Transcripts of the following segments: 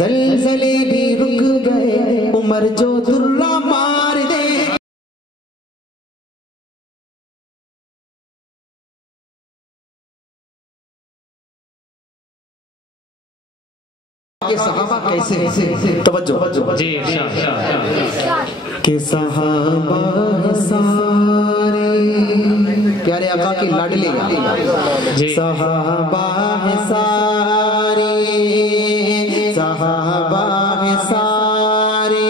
زلزلے بھی رک گئے عمر جو درہ مار دے. کہ صحابہ کیسے توجہ جی کہ صحابہ سارے پیارے آقا کی لاڈلے صحابہ سارے صحابہ سارے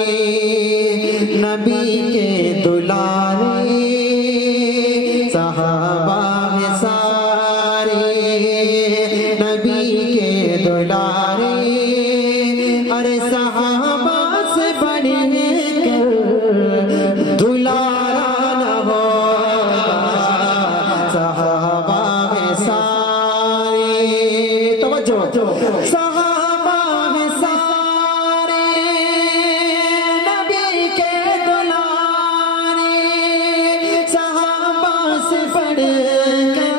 نبی کے دلارے صحابہ سارے نبی کے دلارے ارے صحابہ سے بڑھ کر دلارا نہ ہوگا صحابہ سارے توجہ صحابہ سارے نبی کے دلارے صحابہ سے بڑھ کر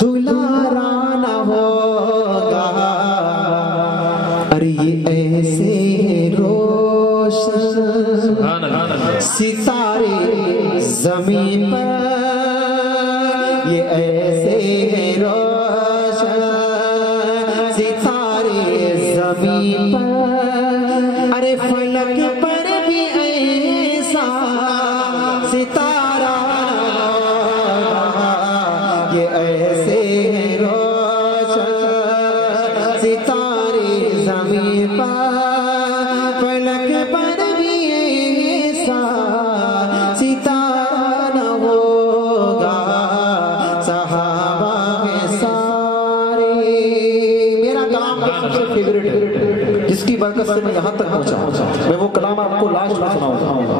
دلارا نہ ہوگا. ارے یہ ایسے روشن ستارے زمین پر یہ ایسے روشن ستارے زمین پر ارے فلک پر بھی ایسا ستارہ یہ ایسے روشن ستارے زمین پر فلک پر بھی ایسا ستارہ نہ ہوگا صحابہ سارے. میرا کلام سب سے فیوریٹ ہے جس کی برکت سے میں یہاں تک پہنچا. میں وہ کلام آپ کو لاسٹ میں سناؤں گا.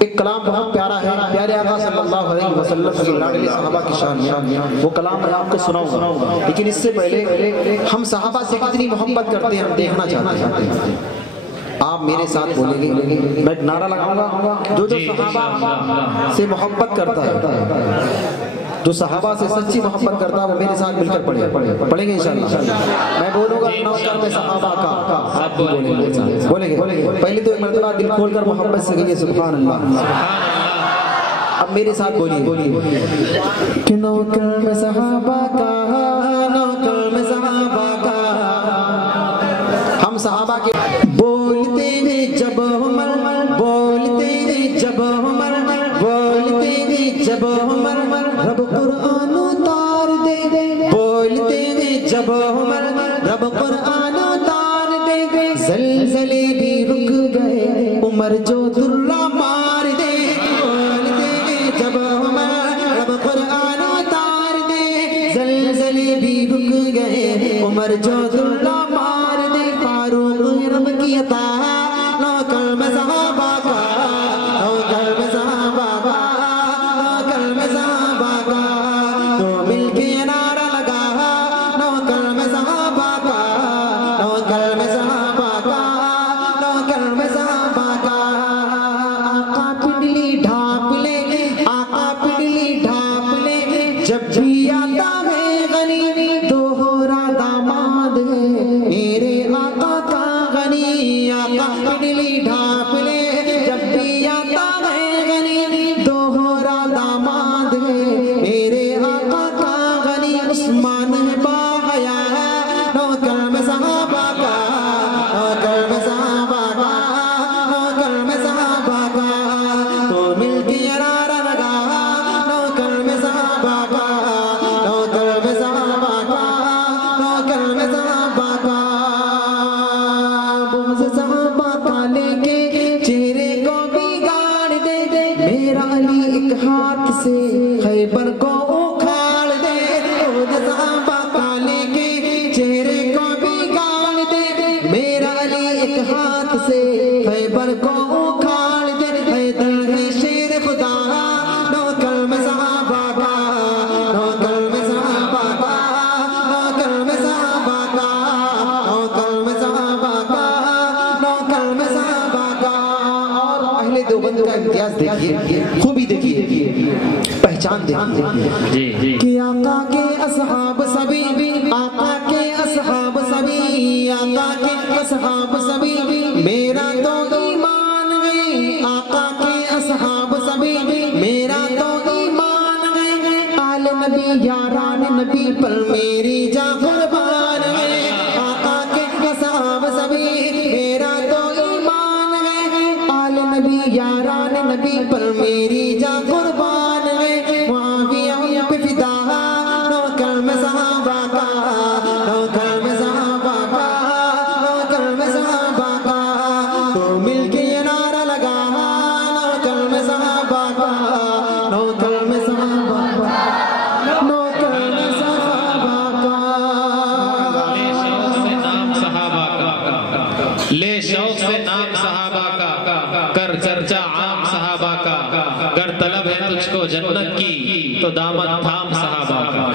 ایک کلام بہت پیارا ہے پیارے آقا صلی اللہ علیہ وسلم کی لاڈلے صحابہ کی شان میں. وہ کلام میں آپ کو سناؤں گا لیکن اس سے پہلے ہم صحابہ سے کتنی محبت کرتے ہیں ہم دیکھنا چاہتے ہیں. آپ میرے ساتھ بولیں گے میں ایک نعرہ لگاؤں گا جو صحابہ سے محبت کرتا ہے جو صحابہ سے سچی محبت کرتا ہے وہ میرے ساتھ مل کر پڑھیں گے انشاءاللہ. میں بولوں گا نوکر میں صحابہ کا آپ بولیں گے. پہلے تو ایک مرتبہ دل کھول کر محبت سے کہیے سبحان اللہ. اب میرے ساتھ بولیے کہ نوکر میں صحابہ کا نوکر میں صحابہ کا. ہم صحابہ کے بولتے ہیں جب عمر بولتے ہیں جب عمر بولتے ہیں جب عمر رب قرآن اتار دے. بولتے ہیں جب عمر رب قرآن اتار دے. زلزلے بھی رک گئے عمر جو درہ مار دے. بولتے ہیں جب عمر رب قرآن اتار دے. زلزلے بھی رک گئے عمر جو درہ مار دے. فاروق رب کی عطا نوکر میں صحابہ کا نوکر میں صحابہ کا نوکر میں صحابہ کا. تو مل کے نعرہ لگا نوکر میں صحابہ کا نوکر میں صحابہ کا نوکر میں صحابہ کا. آقا پنڈلی ڈھانپ لے آقا پنڈلی ڈھانپ لے جب بھی آتا ہے غنی دوہرا داماد ہے میرے آقا کا غنی. آقا پنڈلی ڈھانپ لے جب بھی آتا ہے غنی دوہرا داماد ہے میرے آقا کا غنی. عثمان ہے باحیا نوکر میں صحابہ کا نوکر میں صحابہ کا نوکر میں صحابہ کا. تو مل کے نعرہ لگا نوکر میں صحابہ کا نوکر میں صحابہ کا نوکر میں صحابہ کا. بغض صحابہ کا لے کے چہرے کو بگاڑ دے. میرا علی ایک ہاتھ سے خیبر کو اکھاڑ دے. بغض صحابہ کا لے کے چہرے کو بگاڑ دے. میرا علی ایک ہاتھ سے خیبر کو اکھاڑ دے. حیدر ہے شیر خدا نوکر میں صحابہ کا نوکر میں صحابہ کا نوکر میں صحابہ کا نوکر میں صحابہ کا نوکر میں صحابہ کا. اور اہل دیوبند کا امتیاز دیکھیے خوبی دیکھیے پہچان دیکھیے کہ آقا کے اصحاب سبھی آقا کے اصحاب سبھی آقا کے اصحاب سبھی میرا تو ایمان ہے آقا کے اصحاب سبھی میرا تو ایمان ہے آل نبی یاران نبی پر میری جان قربان ہے آقا کے اصحاب سبھی میرا تو ایمان ہے آل نبی یاران نبی پر میری جان قربان ہے معاویہ ان پہ فدا نوکر میں صحابہ کا نوکر میں صحابہ کا نوکر میں صحابہ کا تو مل کے یہ نعرہ لگا نوکر میں صحابہ کا نوکر میں صحابہ کا نوکر میں صحابہ کا لے شوق سے نام صحابہ کا کر چرچا عام صحابہ کا گر طلب ہے تجھ کو جنت کی تو دامن تھام صحابہ کا